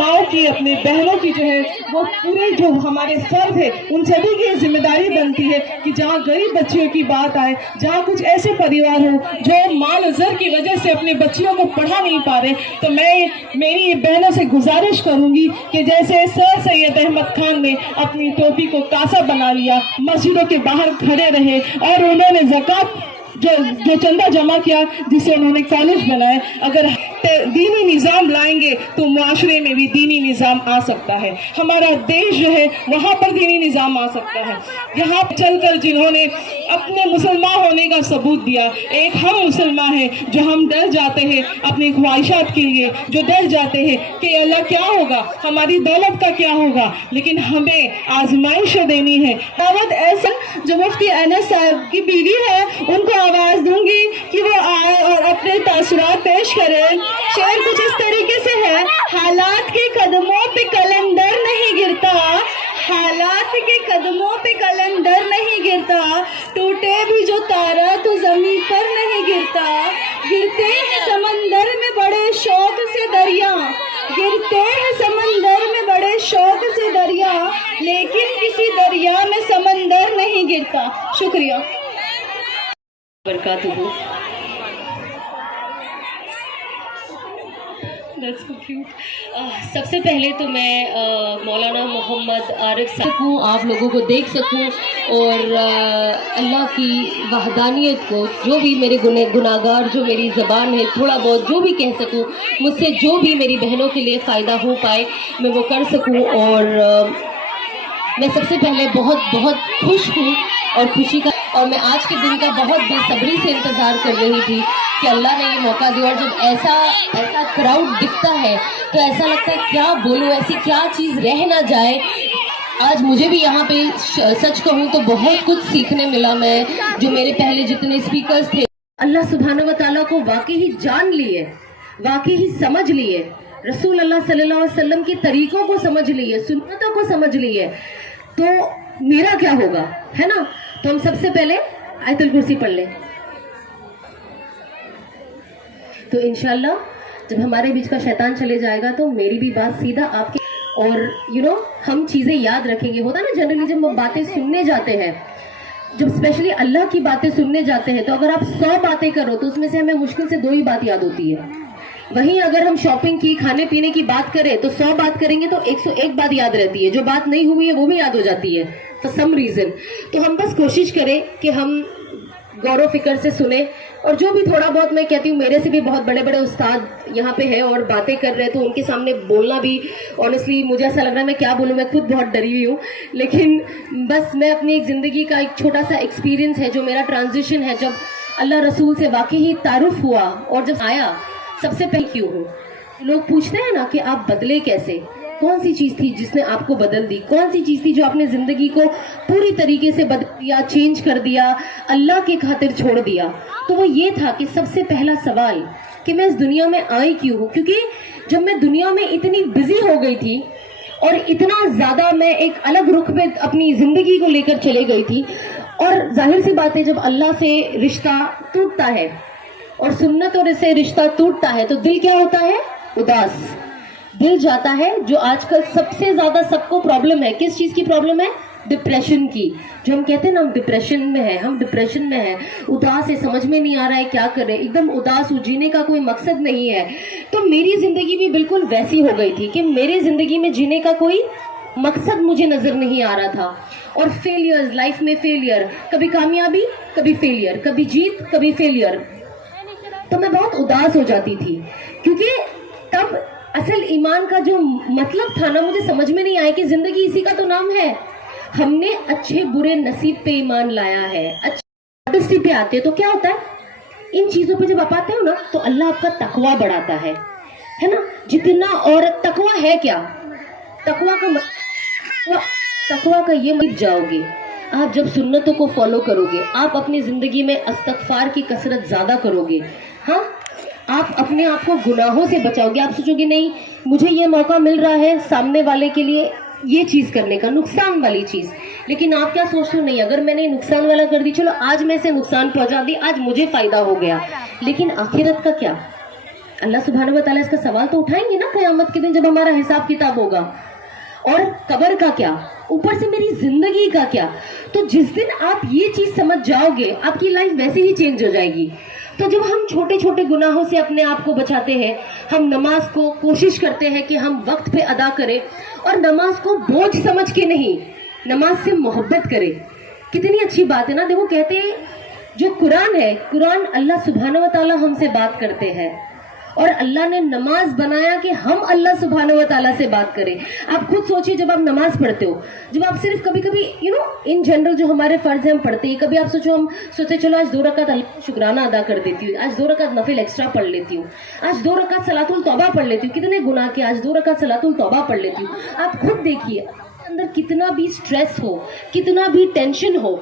माओ की, अपनी बहनों की जो है वो पूरे जो हमारे फर्ज है उन सभी की जिम्मेदारी बनती है कि जहाँ गरीब बच्चियों की बात आए, जहाँ कुछ ऐसे परिवार हो जो माल जर की वजह से अपने बच्चियों को पढ़ा नहीं पा रहे, तो मैं मेरी बहनों से गुजारिश करूंगी कि जैसे सर सैयद अहमद खान ने अपनी टोपी को कासा बना लिया, मस्जिदों के बाहर खड़े रहे और उन्होंने ज़कात जो चंदा जमा किया, जिसे उन्होंने कॉलेज बनाया, अगर दीनी निज़ाम लाएंगे तो मुआशरे में भी दीनी निज़ाम आ सकता है। हमारा देश जो है वहाँ पर दीनी निज़ाम आ सकता है। यहाँ चलकर जिन्होंने अपने मुसलमान होने का सबूत दिया, एक हम मुसलमान हैं जो हम डर जाते हैं अपनी ख्वाहिशात के लिए, जो डर जाते हैं कि अल्लाह क्या होगा, हमारी दौलत का क्या होगा, लेकिन हमें आजमाइश देनी है। दावत एहसन जो मुफ्ती अनस साहब की बीवी है, उनको आवाज दूंगी कि वो आए और अपने तासुरात पेश करें। शेर कुछ इस तरीके से है, हालात के कदमों पे कलंदर नहीं गिरता, हालात के कदमों पे कलंदर नहीं गिरता, टूटे भी जो तारा तो जमीन पर नहीं गिरता, गिरते हैं समंदर में बड़े शौक से दरिया, गिरते हैं समंदर में बड़े शौक से दरिया, लेकिन किसी दरिया में समंदर नहीं गिरता। शुक्रिया। बरकातुहू। सबसे पहले तो मैं मौलाना मोहम्मद आरिफ साहब को आप लोगों को देख सकूं और अल्लाह की वहदानियत को, जो भी मेरे गुनाहगार जो मेरी ज़बान है थोड़ा बहुत जो भी कह सकूं, मुझसे जो भी मेरी बहनों के लिए फ़ायदा हो पाए मैं वो कर सकूं। और मैं सबसे पहले बहुत बहुत खुश हूँ और खुशी का, और मैं आज के दिन का बहुत बेसब्री से इंतज़ार कर रही थी कि अल्लाह ने ये मौका दिया। और जब ऐसा क्राउड दिखता है तो ऐसा लगता है क्या बोलूँ, ऐसी क्या चीज़ रह ना जाए। आज मुझे भी यहाँ पे सच कहूँ तो बहुत कुछ सीखने मिला। मैं जो मेरे पहले जितने स्पीकर्स थे, अल्लाह सुब्हानहू व तआला को वाकई ही जान लिए, वाकई ही समझ लिए, रसूल अल्लाह सल्लल्लाहु अलैहि वसल्लम के तरीकों को समझ लिए, सुन्नतों को समझ लिए, तो मेरा क्या होगा, है ना। तो हम सबसे पहले आयतुल कुर्सी पढ़ लें, तो इंशाल्लाह जब हमारे बीच का शैतान चले जाएगा तो मेरी भी बात सीधा आपके, और हम चीज़ें याद रखेंगे। होता ना जनरली जब हम बातें सुनने जाते हैं, जब स्पेशली अल्लाह की बातें सुनने जाते हैं, तो अगर आप 100 बातें करो तो उसमें से हमें मुश्किल से 2 ही बात याद होती है। वहीं अगर हम शॉपिंग की, खाने पीने की बात करें तो 100 बात करेंगे तो 101 बात याद रहती है, जो बात नहीं हुई है वो भी याद हो जाती है फॉर सम रीजन। तो हम बस कोशिश करें कि हम गौर फिक्र से सुने, और जो भी थोड़ा बहुत, मैं कहती हूँ मेरे से भी बहुत बड़े बड़े उस्ताद यहाँ पे हैं और बातें कर रहे हैं, तो उनके सामने बोलना भी ऑनेस्टली मुझे ऐसा लग रहा है मैं क्या बोलूँ, मैं खुद बहुत डरी हुई हूँ। लेकिन बस मैं अपनी एक ज़िंदगी का एक छोटा सा एक्सपीरियंस है, जो मेरा ट्रांजिशन है, जब अल्लाह रसूल से वाकई ही तारुफ हुआ और जब आया, सबसे पहले क्यों हूँ। लोग पूछते हैं ना कि आप बदले कैसे, कौन सी चीज़ थी जिसने आपको बदल दी, कौन सी चीज़ थी जो आपने ज़िंदगी को पूरी तरीके से बदल दिया, चेंज कर दिया, अल्लाह के खातिर छोड़ दिया। तो वो ये था कि सबसे पहला सवाल कि मैं इस दुनिया में आई क्यों हूँ, क्योंकि जब मैं दुनिया में इतनी बिजी हो गई थी और इतना ज़्यादा मैं एक अलग रुख पे अपनी ज़िंदगी को लेकर चले गई थी, और जाहिर सी बात है जब अल्लाह से रिश्ता टूटता है और सुन्नत और इससे रिश्ता टूटता है तो दिल क्या होता है, उदास दिल जाता है। जो आजकल सबसे ज्यादा सबको प्रॉब्लम है, किस चीज की प्रॉब्लम है, डिप्रेशन की। जो हम कहते हैं ना हम डिप्रेशन में है, हम डिप्रेशन में है, उदास है, समझ में नहीं आ रहा है क्या करें, एकदम उदास हो, जीने का कोई मकसद नहीं है। तो मेरी जिंदगी भी बिल्कुल वैसी हो गई थी कि मेरी जिंदगी में जीने का कोई मकसद मुझे नजर नहीं आ रहा था। और फेलियर्स, लाइफ में फेलियर, कभी कामयाबी कभी फेलियर, कभी जीत कभी फेलियर, तो मैं बहुत उदास हो जाती थी, क्योंकि तब असल ईमान का जो मतलब था ना, मुझे समझ में नहीं आया कि जिंदगी इसी का तो नाम है। हमने अच्छे बुरे नसीब पे ईमान लाया है, अच्छे पे आते हैं तो क्या होता है, इन चीजों पे जब आप आते हो ना तो अल्लाह आपका तकवा बढ़ाता है ना। जितना, और तकवा है क्या, तकवा का ये मत जाओगे आप जब सुन्नतों को फॉलो करोगे, आप अपनी जिंदगी में इस्तगफार की कसरत ज्यादा करोगे, हाँ, आप अपने आप को गुनाहों से बचाओगे। आप सोचोगे नहीं मुझे ये मौका मिल रहा है सामने वाले के लिए ये चीज करने का, नुकसान वाली चीज, लेकिन आप क्या सोचते हो, नहीं अगर मैंने नुकसान वाला कर दी, चलो आज मैं इसे नुकसान पहुंचा दी, आज मुझे फायदा हो गया, लेकिन आखिरत का क्या, अल्लाह सुब्हानहू व तआला इसका सवाल तो उठाएंगे ना क़यामत के दिन जब हमारा हिसाब किताब होगा। और कब्र का क्या, ऊपर से मेरी जिंदगी का क्या। तो जिस दिन आप ये चीज समझ जाओगे आपकी लाइफ वैसे ही चेंज हो जाएगी। तो जब हम छोटे छोटे गुनाहों से अपने आप को बचाते हैं, हम नमाज को कोशिश करते हैं कि हम वक्त पे अदा करें और नमाज को बोझ समझ के नहीं, नमाज से मोहब्बत करें। कितनी अच्छी बात है ना। देखो कहते हैं जो कुरान है, कुरान अल्लाह सुब्हानहू व तआला हमसे बात करते हैं और अल्लाह ने नमाज बनाया कि हम अल्लाह सुब्हानहू व तआला से बात करें। आप खुद सोचिए जब आप नमाज पढ़ते हो, जब आप सिर्फ कभी कभी इन जनरल जो हमारे फर्ज है हम पढ़ते हैं, कभी आप सोचो हम सोचते चलो आज 2 रकात अल्लाह का शुक्राना अदा कर देती हूँ, आज 2 रकात नफिल एक्स्ट्रा पढ़ लेती हूँ, आज 2 रकात सलातुल तौबा पढ़ लेती हूँ। कितने गुनाह के, आज 2 रकात सलातुल तौबा पढ़ लेती हूँ। आप खुद देखिए अंदर कितना भी स्ट्रेस हो, कितना भी टेंशन हो,